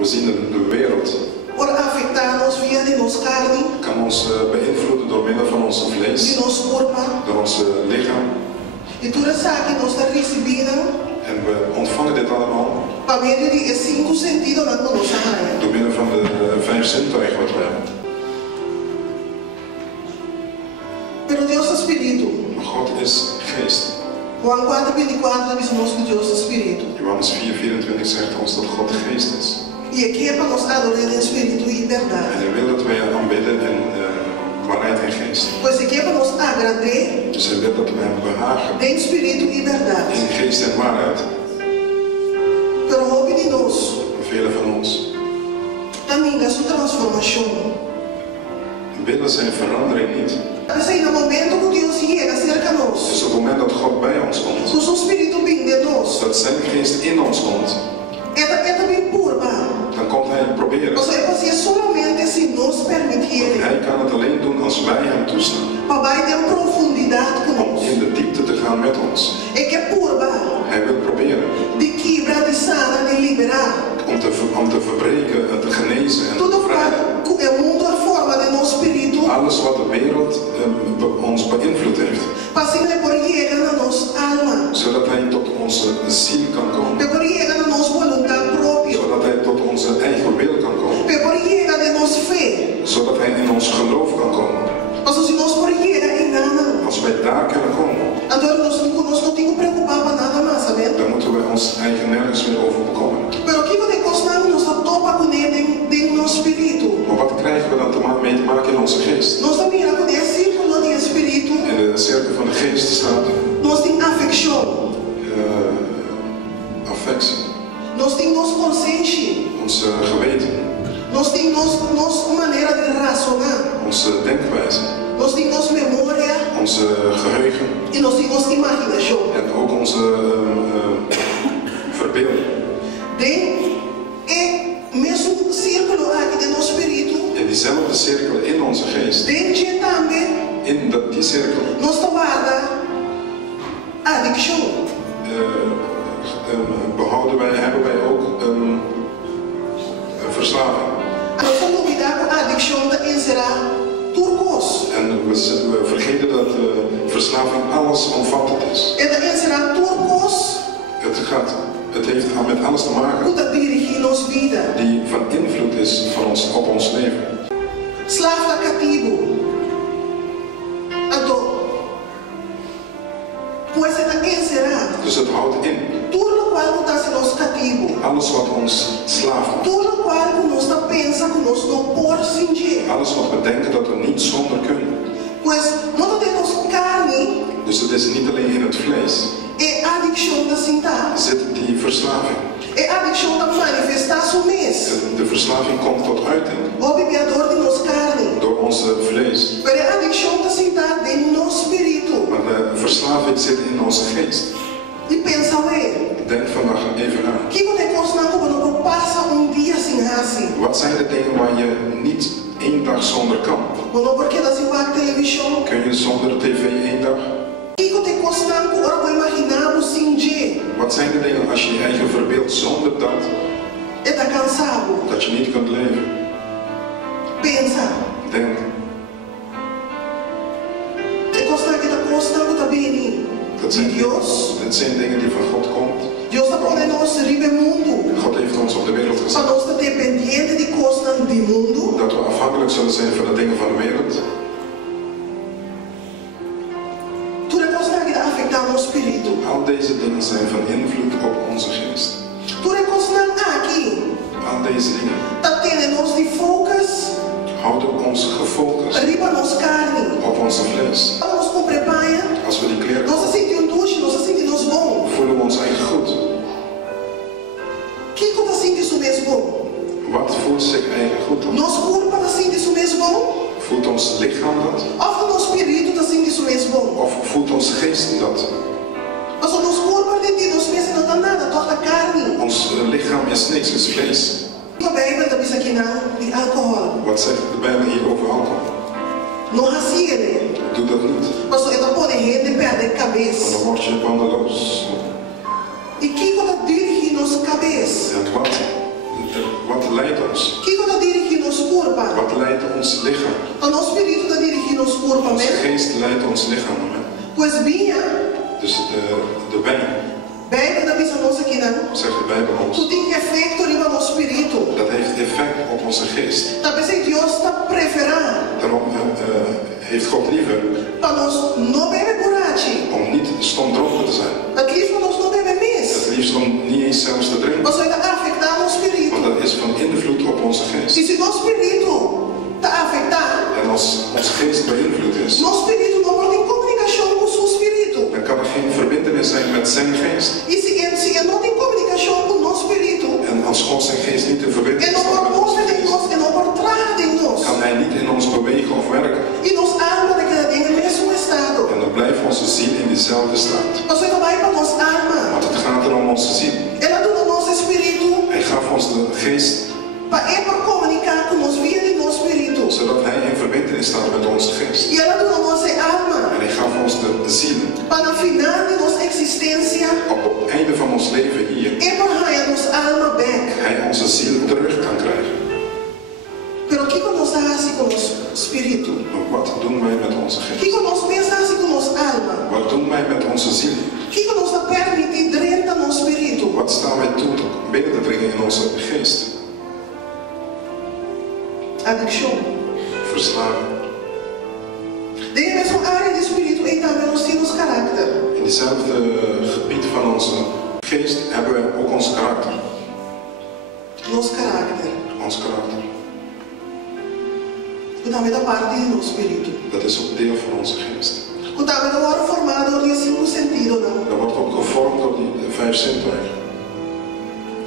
we zien de wereld. Por afectarnos via de nos carne, Kan ons beïnvloeden door middel van onze vlees, de nos corpo, door ons lichaam. e toda essa que nós está recebida, En we ontvangen dit allemaal para meio de 5 sentidos na nossa raia. door middel van de 5 zintuigen wat we hebben. Pero Deus é Espírito. Maar God is geest. Juan 4:24 diz que Deus é Espírito. Johannes 4:24 zegt ons dat God geest is. E aqui é para nós adorar em Espírito e verdade. En hij wil dat wij aanbidden in waarheid en geest. Pois aqui é para nós agradar Dus hij wil dat we hem behagen em Espírito e verdade. in geest en waarheid. Pero houve de nós Velen van ons também a sua transformação. willen zijn verandering niet. Mas aí no momento que Deus chega cerca de nós, Dus op het moment dat God bij ons komt, o seu Espírito vem de nós, dat zijn geest in ons komt, é também purba. dan komt hij proberen. Ou seja, é somente se nos permitir. Want hij kan het alleen doen als wij hem toestaan. Papai tem profundidade Om conosco. in de diepte te gaan met ons. É que é purba. Hij wil proberen De quebrar, de sanar, de liberar. om te verbreken, te genezen en te Tudo bevrijden. para o mundo, a forma de nosso espírito. Alles wat de wereld ons beïnvloed heeft. Para assim por llegar na nossa alma. Zodat hij tot onze ziel kan komen. Por llegar na nossa vontade própria. Zodat hij tot onze eigen wil kan komen. Por llegar de nossa fé. Zodat hij in ons geloof kan komen. Mas se nós por llegar em nada. Als wij daar kunnen komen, Agora nós não temos que preocupar para nada mais, sabe? dan moeten we ons eigen nergens meer over bekommeren. Pero aqui quando nós topa com ele de nosso espírito. Maar wat krijgen we dan mee te maken in onze geest? Nós também com esse círculo de espírito. In de cirkel van de geest staat Nós temos affection. affectie, Nós temos consciência. onze geweten, Nós temos nossa maneira de razonar. onze denkwijze, Nós temos memória onze geheugen e nós temos imaginação. en ook onze verbeelding. É mesmo círculo aqui de nosso espírito. In diezelfde cirkel in onze geest, Dentro também in die cirkel, nós guarda addiction. hebben wij ook een verslaving. A nossa novidade com a addiction da será turcos. En we vergeten dat verslaving alles omvattend is. E da será turcos. Het heeft met alles te maken Puta dirigir nos vida. die van invloed is op ons leven. Slava cativo. Então, pois é da será. Dus het houdt in. Tudo qual está sendo nos cativo. Alles wat ons slaaf maakt. Tudo qual nós está pensa que nós não pode sentir. Alles wat we denken dat we niet zonder kunnen. Pois não temos carne. Dus het is niet alleen in het vlees. É addiction da cinta. Zit die verslaving. É addiction da manifestação mesmo. De verslaving komt tot uiting. O bebeador de nos carne. Door onze vlees. Pero é addiction da cinta de nos espírito. Maar de verslaving zit in onze geest. E pensa, ué. Denk vandaag even na. Que quando é constante quando não passa dia sem raci. Wat zijn de dingen waar je niet één dag zonder kan? Não porque da cinta televisão. Kun je zonder tv één dag? Que quando é constante ora vou imaginar o singe. Wat zijn de dingen als je je eigen verbeeldt zonder dat? É da cansado. Dat je niet kunt leven. Pensa. Denk. É constante da bem. Dat zijn dingen die van God komt. Deus está pondo nós ribe mundo. God heeft ons op de wereld Para gezet. nós estar dependente de coisas do mundo. Dat we afhankelijk zullen zijn van de dingen van de wereld. Tudo é coisa que afeta o nosso espírito. Al deze dingen zijn van invloed op onze geest. Tudo é coisa aqui. Al deze dingen Está tendo nós de focus. houden ons gefocust Riba nos carne. op onze vlees. Nós com prepara. Als we die kleren Nós sentimos duche, nós sentimos bom. voelen we ons eigen goed. Que quando sente isso mesmo? Wat voelt zich eigen goed dan? Nosso corpo está sente isso mesmo? Voelt ons lichaam dat? Ou o nosso espírito está sente isso mesmo? Of voelt ons geest dat? Mas o nosso corpo dentro nós pensa não dá nada, toca carne. Ons lichaam is niks, is vlees. A Bíblia está dizendo aqui não de álcool. Wat zegt de Bijbel hier over alcohol? Não racia, né? Doe dat niet. Mas ele pode render perder Want cabeça. dan word je bandeloos. E que quando dirige nossa cabeça? En wat lichaam. O nosso espírito está dirigindo nosso corpo, Onze amém? geest leidt ons lichaam. Amen. Pois bem, Dus de wijn, Bijbel da bisa nossa aqui, não? zegt de Bijbel ons, Tu tem efeito riba no espírito. dat heeft effect op onze geest. Talvez Deus está preferando Daarom heeft God liever para nós não beber borrache. om niet stomdronken te zijn. Het liefst van ons não beber mis. Het liefst om niet eens zelfs te drinken. Mas ainda afetar no espírito. Want dat is van invloed op onze geest. E se nosso espírito está afetado, En als onze geest beïnvloed is, nosso espírito não pode ter comunicação com o seu espírito. dan kan er geen verbintenis zijn met zijn geest. E se ele não tem comunicação com o nosso espírito, En als God zijn geest niet in ele verbintenis não staat pode met onze mover em geest, nós, ele não pode trazer em nós. kan hij niet in ons bewegen of werken. E nos alma daquela ding no mesmo estado. En dan blijft onze ziel in diezelfde staat. Mas ainda vai para nossa alma. Want het gaat er om onze ziel. Ela dá no nosso espírito Hij gaf ons de geest, para ele comunicar com nos via de nosso espírito. zodat hij in verbintenis staat met onze geest. E ela dá no nossa alma En hij gaf ons de ziel para no final de nossa existência, op het einde van ons leven hier. e para ganhar nossa alma back. Hij onze ziel terug kan krijgen. Pero que nós fazemos assim com nosso espírito? Maar wat doen wij met onze Que geest? nós pensamos assim com nossa alma? Wat doen wij met onze ziel? Que nós permitimos dentro do nosso espírito? Wat staan wij toe binnen te dringen in onze geest? Adicção. Verslaving. Dentro dessa área de espírito, e também nós temos caráter. In diezelfde gebied van onze geest hebben we ook ons karakter. Nosso caráter. Ons karakter. Que também da parte do nosso espírito. Dat is ook deel van onze geest. Que também não é formado por cinco sentidos, não. Dat wordt ook gevormd door die 5 zintuigen.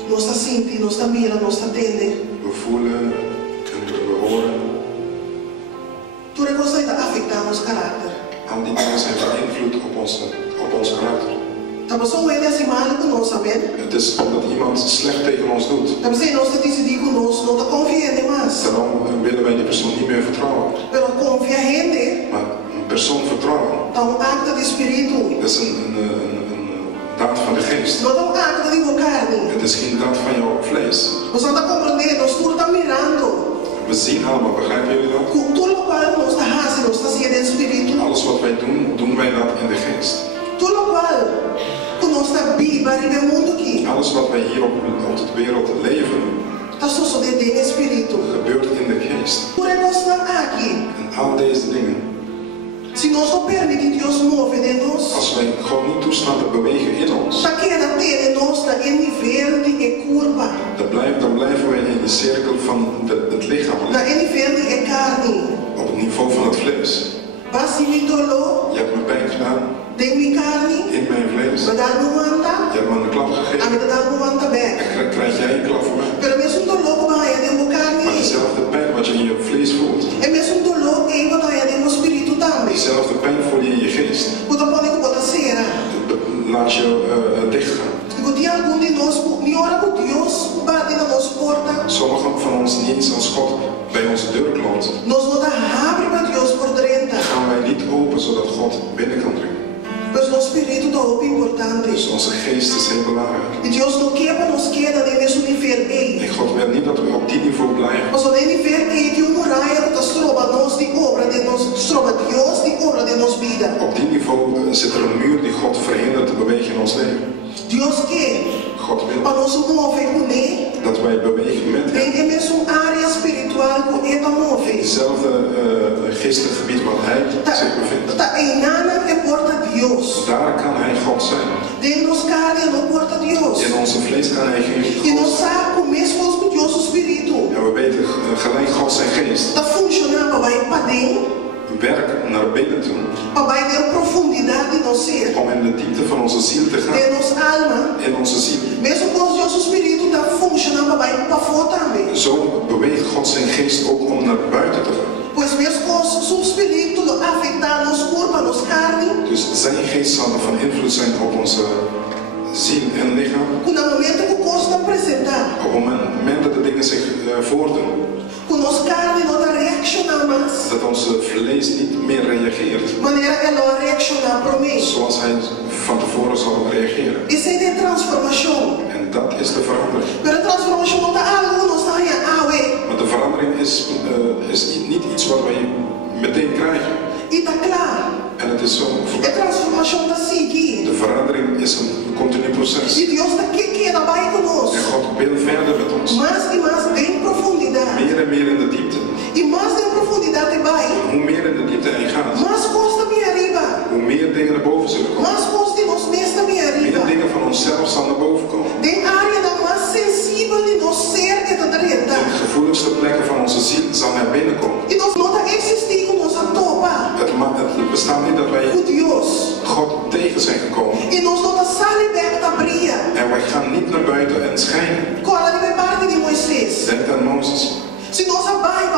Nós está sentindo, nós está mirando, nós está tendo. We voelen en we horen. Tudo é coisa que afeta nosso caráter. Al die dingen zijn van invloed op ons karakter. Talvez só ele assim mal com nós, sabe? Het is omdat iemand slecht tegen ons doet. Talvez nós te decidir com nós, não está confiando mais. Daarom willen wij die persoon niet meer vertrouwen. Pero confia gente. Maar een persoon vertrouwen, Tá acto de espírito. dat is een daad van de geest. Não é acto de carne. Het is geen daad van jouw vlees. Nós não está compreendendo, nós tudo está mirando. We zien allemaal, begrijpen jullie dat? Com tudo o qual nós está fazendo, nós está sendo espírito. Alles wat wij doen, doen wij dat in de geest. Tudo o qual que nós está viva no mundo aqui. Alles wat wij hier op de wereld leven, Está sucedendo em espírito. gebeurt in de geest. Por isso nós estamos aqui. En al deze dingen, Se nós não permitimos Deus mover de nós, als wij God niet toestaan te bewegen in ons, está querendo ter nós em nível de curva, dan blijven wij in de cirkel van het lichaam, em nível de carne. op het niveau van het vlees. Basta me dolor, Je hebt me pijn gedaan de minha carne, in mijn vlees. me dá no manta, Je hebt me een klap a gegeven me dá no manta back. en krijg jij een klap voor mij. Pero mesmo dolor que vai de minha carne, Maar diezelfde pijn wat je in je vlees voelt, é mesmo dolor que vai de meu espírito também. diezelfde pijn voel je in je geest. Quando pode botar cera. Laat je dicht gaan. E tem algum de nós, nem hora que Deus bate na nossa porta, Sommigen van ons niet eens als God bij onze deur klopt, nós não dá abre para Deus por dentro. gaan wij niet open zodat God binnen kan dringen. Pois nosso espírito está muito importante. Dus onze geest is heel belangrijk. E Deus não quer para nos queda nem mesmo nível En God wil niet dat we op die niveau blijven. mas nem nível de muralha que está stroba nós de obra de nós, stroba Deus de obra de nos vida. Op die niveau zit er een muur die God verhindert te bewegen in ons leven. Deus quer God wil para nós mover com Ele, dat wij bewegen met hem. em mesmo área espiritual que Ele está mover. Hetzelfde geestelijk gebied wat hij zich bevindt. Está em nada que porta Deus. Daar kan hij God zijn. Dentro nos carne não porta Deus. In onze vlees kan hij geen E God nós zijn. sabemos o mesmo com Deus o Espírito. En we weten gelijk God zijn geest. Está funcionando para dentro, Werk naar binnen toe. para ter profundidade de nós ser. Om in de diepte van onze ziel te gaan. De nossa alma. In onze ziel. Mesmo com Deus o Espírito está funcionando para fora também. Zo beweegt God zijn geest ook om naar buiten te gaan. Pois mesmo com o seu Espírito afetar nos corpo, nos carne, Dus zijn geest zal van invloed zijn op onze ziel en lichaam. quando no momento que o corpo está apresentar, Op het moment dat de dingen zich voordoen. com nos carne não está reaccionando mais. Dat onze vlees niet meer reageert. Maneira ela reaccionar para mim. Zoals hij van tevoren zal reageren. Isso é de transformação. En dat is de verandering. Pero a transformação não está algo, não está aí, Maar de verandering is niet iets is een continu proces. E Deus quer vai conosco. En God wil verder met ons. Mais e mais em profundidade. Meer en meer in de diepte. E mais em profundidade vai. Hoe meer in de diepte hij gaat, Mais costa me arriba. hoe meer dingen naar boven zullen komen. Mais costa de nós mesmos me Meer arriba. dingen van onszelf zal naar boven komen. De área da mais sensível de nós ser que está direita. De gevoeligste plekken van onze ziel zal naar binnen komen. E nós não está existindo com nossa topa. Het bestaat niet dat wij Com Deus. God tegen zijn gekomen. E nós não está saliberta brilha. En wij gaan niet naar buiten en schijnen. Cola de parte de Moisés. Denk aan Mozes. Se nós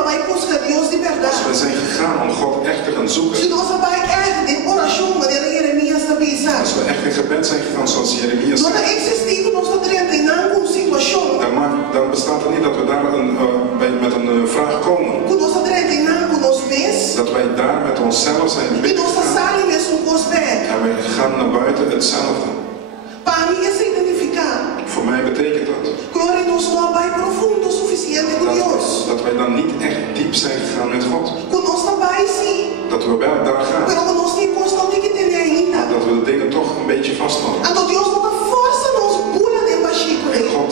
vai buscar Deus de Als verdade. we zijn gegaan om God echt te gaan zoeken. Se nós vai de oração, maneira Jeremias está pensando. Als we echt in gebed zijn gegaan zoals Jeremia Não zei. está existindo nós está treinando com situação. Dan bestaat het niet dat we daar met een vraag komen. Que nós está treinando com nós mesmos. Dat wij daar met onszelf zijn E nós está binnengegaan. saindo mesmo com os pés. En wij gaan naar buiten hetzelfde. Para mim é se identificar. Voor mij betekent dat. Que ora nós não vai profundo o suficiente com Deus. Dat wij dan niet echt diep zijn gegaan met God. Que nós vai sim. Dat we wel daar gaan. Pero que nós temos constante que ter ainda. Dat we de dingen toch een beetje vasthouden. Então Deus não força nos pula de baixinho com ele. God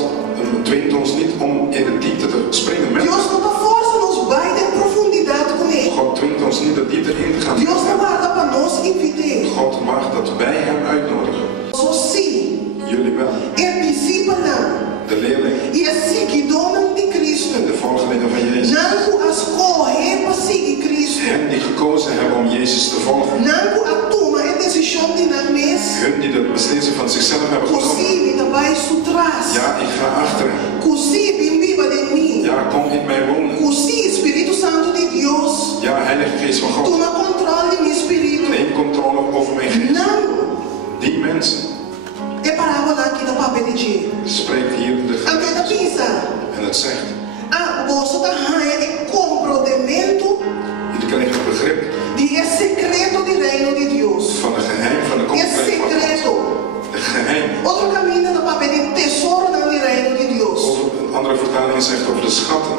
dwingt ons niet om in de diepte te springen met Deus hem. não força nos vai de profundidade com ele. God dwingt ons niet de diepte in te gaan. Deus não guarda para nós invitar. God wacht dat wij hem uitnodigen. Só sim. Jullie wel. É discípula. De leerling E é seguidor de Cristo. en de volgelingen van Jezus. Não as correr para seguir Cristo. Hen die gekozen hebben om Jezus te volgen. Não a toma a decisão de não mesmo. Hun die de beslissing van zichzelf hebben genomen. Possível também trás. Ja, ik ga achter hem. Possível viva de mim. Ja, kom in mij wonen. Possível Espírito Santo de Deus. Ja, Heilige Geest van God. Toma controle de meu espírito. Neem controle over mijn geest. Não. Die mensen É parábola aqui da papel de dia. spreekt hier de Alguém está geest. pensando? En het zegt, Ah, você está é comprometimento jullie krijgen het begrip de é secreto do reino de Deus. van de geheim van de É koninkrijk van God. secreto. De geheim. Outro caminho no papel de tesouro no reino de Deus. Over, een andere vertaling zegt over de schatten.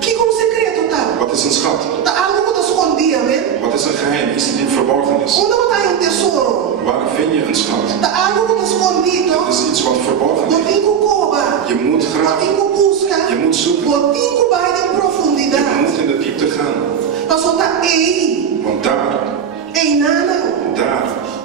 Que é secreto tá? Wat is een schat? Tá algo que está escondido, né? Wat is een geheim? Iets die verborgen is. Onde está um tesouro? Waar vind je een schat? Tá algo que está escondido. Dat is iets wat verborgen Não is. tem que cova. Je moet Não graven. tem que buscar. Je moet zoeken. Não tem que vai em Je profundidade. moet in de diepte gaan. Passou tá ei, Want daar, ei nada.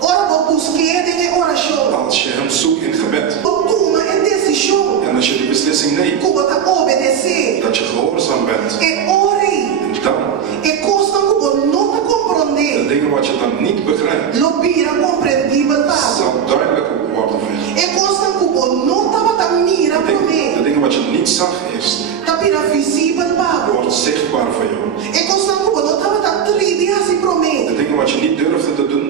Ora vou buscar de oração. als je hem zoekt in gebed. Toma a decisão. En als je die beslissing neemt, Como tá obedecer. dat je gehoorzaam bent. E ore. En dan, E costa que não tá de compreender. dingen wat je dan niet begrijpt, Lo vira compreendível tá. zal duidelijk worden voor je. E costa que não tava tá mira De para mim. dingen wat je niet zag eerst, Tá vira visível para. wordt zichtbaar voor jou. E costa que não tava tá trivia assim para mim. De dingen wat je niet durfde te doen,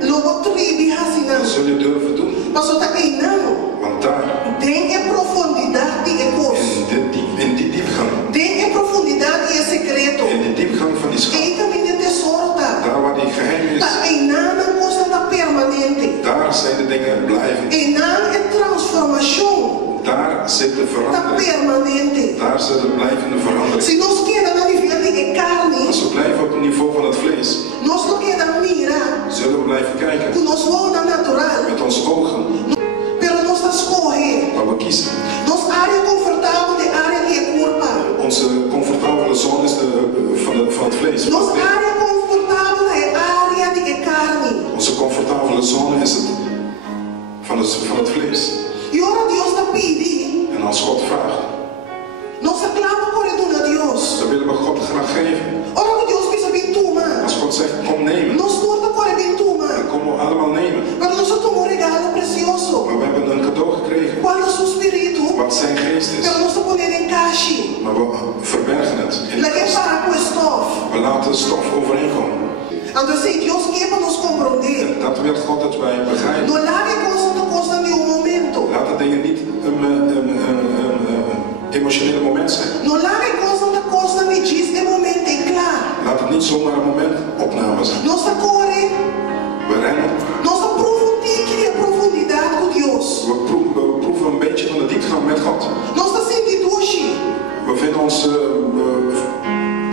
Logo trivia assim dat não. zul je durven doen. Passou tá ei não. Want daar, Tem a profundidade e coisa. in die diepgang, Tem a profundidade e secreto. in die diepgang van die schat, E também de tesouro tá. daar waar die geheim is, Tá ei nada costa tá permanente. daar zijn de dingen blijven. E nada é transformação. Daar zit de Tá verandering. permanente. Daar zit de blijvende verandering. Se nós queremos na nível de carne, Als we blijven op het niveau van het vlees, nós não queremos mirar zullen we blijven kijken com nosso olho natural, met onze ogen, pelo nossa escolha. maar we kiezen. Nossa área confortável de área de culpa. Onze comfortabele zone is van het vlees. Nossa área confortável é área de carne. Onze comfortabele zone is het van het vlees. E ora Deus está pedindo, En als God vraagt, nossa clama por a Deus. dan willen we God graag geven. Ora que Deus precisa vir toma. Als God zegt, kom nemen, Nós não está por vir toma. dan komen we allemaal nemen. Mas nós tomamos um regalo precioso. Maar we hebben een cadeau gekregen, Qual é o seu espírito? wat zijn geest is. Pero nós está poner em caixa. Maar we verbergen het. In de Lá que kast. para com estof. We laten de stof overeenkomen. Então, se Deus quer para nos compreender, En dat wil God dat wij begrijpen. não lave coisa de momento. Laat de dingen niet een emotionele moment zijn. Não lave coisa me diz de momento, é claro. Laat het niet zomaar een momentopname zijn. Nossa core, We rennen, nossa profundidade com Deus. we proeven een beetje van de diepgang met God. Nossa sentiduche. We vinden ons, we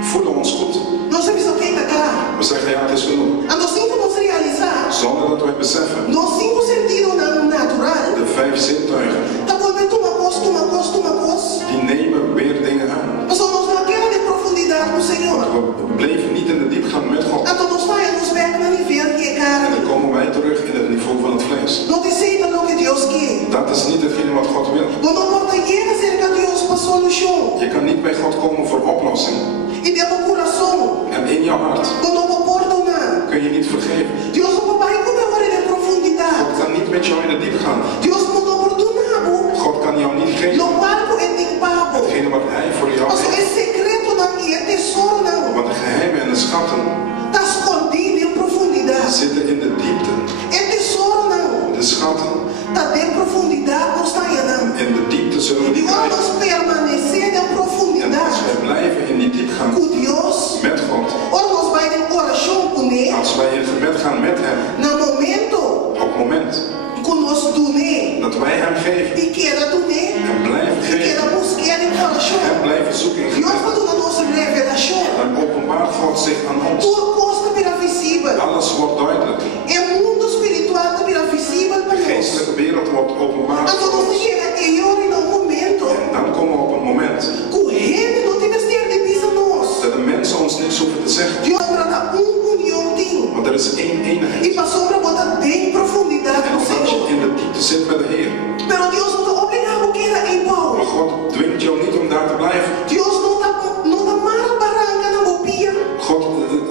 voelen ons goed. Nós sabemos o que está claro. We zeggen ja, het is genoeg. Então, sem nos realizar, Zonder dat wij beseffen soluciones. No aceita lo que Dios quiere. Dat is niet hetgene wat God wil. No importa llegar cerca a Dios para solución. Je kan niet bij God komen voor oplossing. Y de tu corazón. En in jouw hart No puedo perdonar. kun je niet vergeven. Dios no va a ir en profundidad. God kan niet met jou in de diep gaan. Dios no perdona. God kan jou niet geven Lo guardo en el pavo. hetgene wat Hij voor jou O sea, heeft. el secreto no es el tesoro no. Want de geheimen en de schatten Está escondido en profundidad. zitten in de diepte. El tesoro no. De schatten Está en profundidad, no está allá. in de diepte zullen we Y die vamos krijgen. a permanecer en En profundidad als wij blijven in die diepgang con Dios. met God, O nos va en oración con Él. als wij in gebed gaan met Hem, No momento op het moment con nos duné. dat wij Hem geven Y queda duné. en blijven Y geven queda buscar en oración. en blijven zoeken in Dios gebed, va a dar nuestra revelación. dan openbaart God zich aan ons. Toda cosa será visible. Alles wordt duidelijk. El mundo espiritual será visible De para nos. geestelijke wereld wordt openbaar voor Entonces ons. llega ellos en un momento En dan komen we op een moment que gente no tiene que ser de pisa nos. dat de mensen ons niks hoeven te zeggen. Dios trata unión ting. Want er is één eenheid. Y pasó para botar en profundidad En con omdat je Señor. in de diepte zit met de Heer. Pero Dios no te obliga a queda en Maar pau. God dwingt jou niet om daar te blijven. Dios no te mara barranca na bopia. God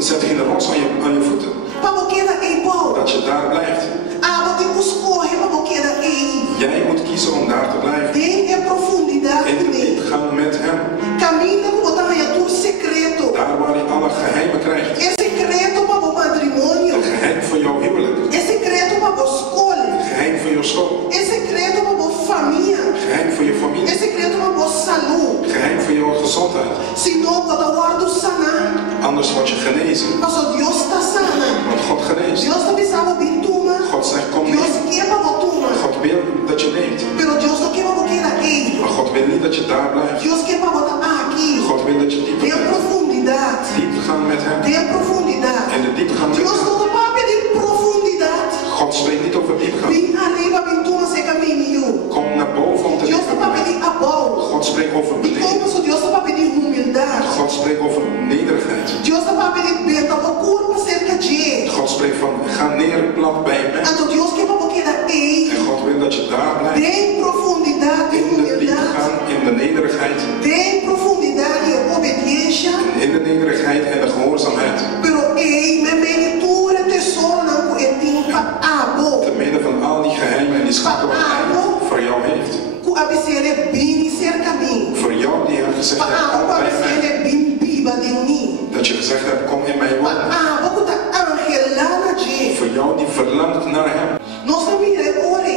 zet geen rots aan je voeten. Para queda en pau. Dat je daar blijft. Aba te escorre para queda en. Jij moet kiezen om daar te blijven. En profundidad In de con Él. diepgang met Hem. Camina para botar a tu secreto. Daar waar je alle geheimen krijgt. Es secreto para o matrimonio. Een geheim van jouw huwelijk. Es secreto para a escola. Een geheim van je school. Es secreto para a família. Een geheim van je Es familie. secreto para a saúde. Een geheim van jouw gezondheid. Se não, quando eu guardo sanar. Anders word je genezen. Pastor, Deus está sanando. Want God geneest. Deus não precisava vir tuma. God zegt kom Deus neem. quer para a tuma. God wil dat je neemt. Pero Deus não quer para queda aí. Maar God wil niet dat je daar blijft. Deus quer para botar aqui. God wil dat je dieper Tem bent. profundidade. Diep gaan met Hem. Tem profundidade. En de diepgang met Deus Hem. não vai pedir profundidade. God spreekt niet over diepgang. Vim arriba, vim tuma, se caminho. Kom naar boven om te Deus não vai diepen. pedir abol. God spreekt over E beneden. como se Deus não vai pedir humildade. God spreekt over nederigheid. Deus não vai pedir beta, procura cerca de. God spreekt van ga neer plat bij mij. Então Deus quer para queda aí. En God wil dat je daar blijft. Tem profundidade e In de humildade. diepgang, in de nederigheid. Tem profundidade e obediência. In de nederigheid en de gehoorzaamheid. Pero ei, me menitura tesouro não é timpa abo. Te midden van al die geheimen en die schatten wat Hij voor jou heeft. Ku abisere bini cerca mim. Voor jou die heeft gezegd Pa hebt, abo kom ku bij mij. abisere bim biba de mim. Dat je gezegd hebt, kom in mijn Pa woorden. abo ku ta angelana de. Voor jou die verlangt naar Hem. Nossa mira ore.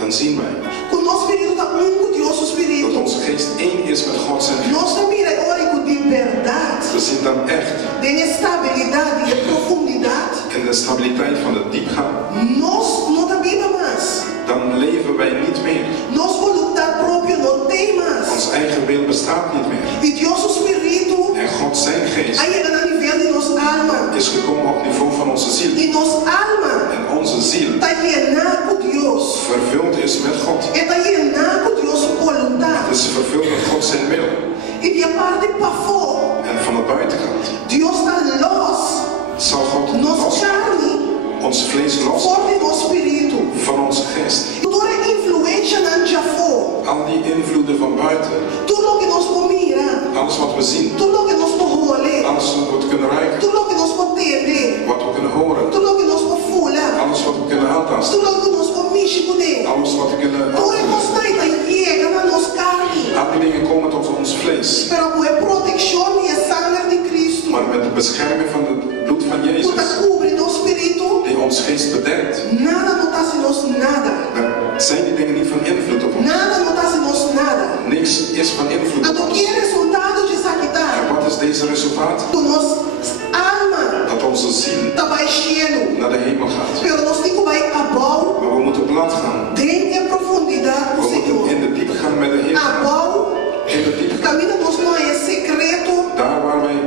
Dan zien wij Com nosso espírito tá com Deus o dat espírito. onze geest één is met God zijn geest. Nossa mira ore com liberdade. We zien dan echt De estabilidade e profundidade. in de stabiliteit van de diepgang. Nós não tá viva mais. Dan leven wij niet meer. Nossa voluntade própria não tem mais. Ons eigen wil bestaat niet meer. E Deus o espírito En God zijn geest aí chega no nível de nossa alma. is gekomen op het niveau van onze ziel. E nossa alma En onze ziel está llenada com Deus. vervuld is met God. Está llenada com Deus voluntade. Het is vervuld met God zijn wil. E de parte para fora, En van de buitenkant Deus está los. zal God Nossa los, carne, ons vlees los fora de nosso espírito. van onze geest. Toda influência não já for. Al die invloeden van buiten, Tudo que nós podemos mirar. alles wat we zien, Tudo que nós podemos olhar. alles wat we kunnen ruiken, Tudo que nós podemos ter. wat we kunnen horen, Tudo que nós podemos fular. alles wat we kunnen aantasten, Tudo que nós podemos mexer com ele. alles wat we kunnen Tudo que aanvoelen. nós chega na nossa carne. Al die dingen komen tot ons vlees. Pero com a proteção e a sangue de Cristo. Maar met de bescherming van het bloed van Puta Jezus, cubre nosso espírito. die ons geest bedekt, Nada não está sem nós nada. dan zijn die dingen niet van invloed op ons. Nada não está sem nós nada. Niks is van invloed op Então ons. que é resultado de En saquidade? wat is deze resultaat? Que nossa alma Dat onze ziel está baixando. naar de hemel gaat. Pero nós temos que vai a bal. Maar we moeten plat gaan. Dentro da profundidade do We moeten Senhor. in de diepgang met de Heer A gaan. bal. In de diepgang. Caminho nós não é secreto. Daar waar wij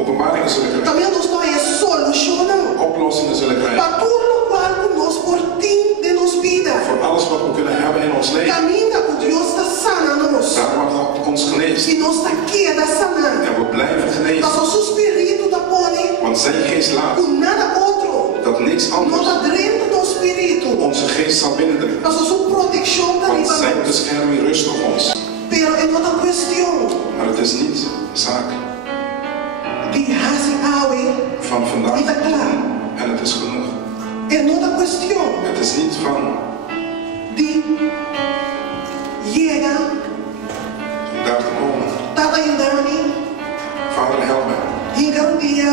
openbaringen zullen krijgen. Caminho nós não é solução. Oplossingen zullen krijgen. Para tudo o qual nós por ti de nos vida. Voor alles wat we kunnen hebben in ons leven. Caminha com Deus está sanando-nos. Daar waar God ons zijn geest zal binnendringen. Pastor, su protección Want arriba. zijn bescherming rust op ons. Pero en otra cuestión, Maar het is niet zaak di hasi awe, van vandaag Niet te klaar. en het is genoeg. en otra cuestión, Het is niet van di llega, daar te komen. tata ayudani, Vader, help mij. hingga un día,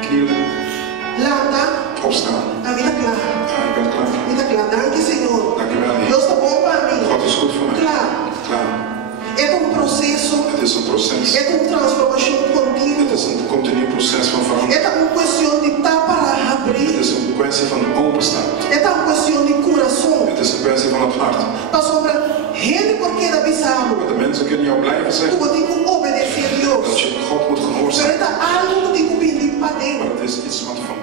Knielen, landa, opstaan. a vida clara. Ja, ik ben klaar. Vida clara, danke Señor. Dankjewel, Heer. Dios está bom para mí. God is goed voor mij. Claro, Klaar. es un proceso, Het is een proces. es una transformación continua. Het is een continu proces van verandering. Es una cuestión de tapar a Het abrir. is een kwestie van openstaan. Es una cuestión de corazón. Het is een kwestie van het hart. Pastor, gente porque da bizarro. Want de mensen kunnen jou blijven Tu zeggen tem que obedecer a Deus. dat je God moet Pero gehoorzamen. está algo que tem que pedir para Maar Deus. het is iets wat van